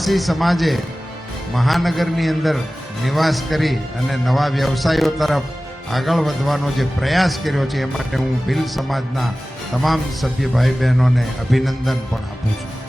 આદિવાસી સમાજે મહાનગરની અંદર નિવાસ કરી અને નવા વ્યવસાયો તરફ આગળ વધવાનો જે પ્રયાસ કર્યો છે એ માટે હું ભીલ સમાજના તમામ સભ્ય ભાઈ બહેનોને અભિનંદન પણ આપું છું.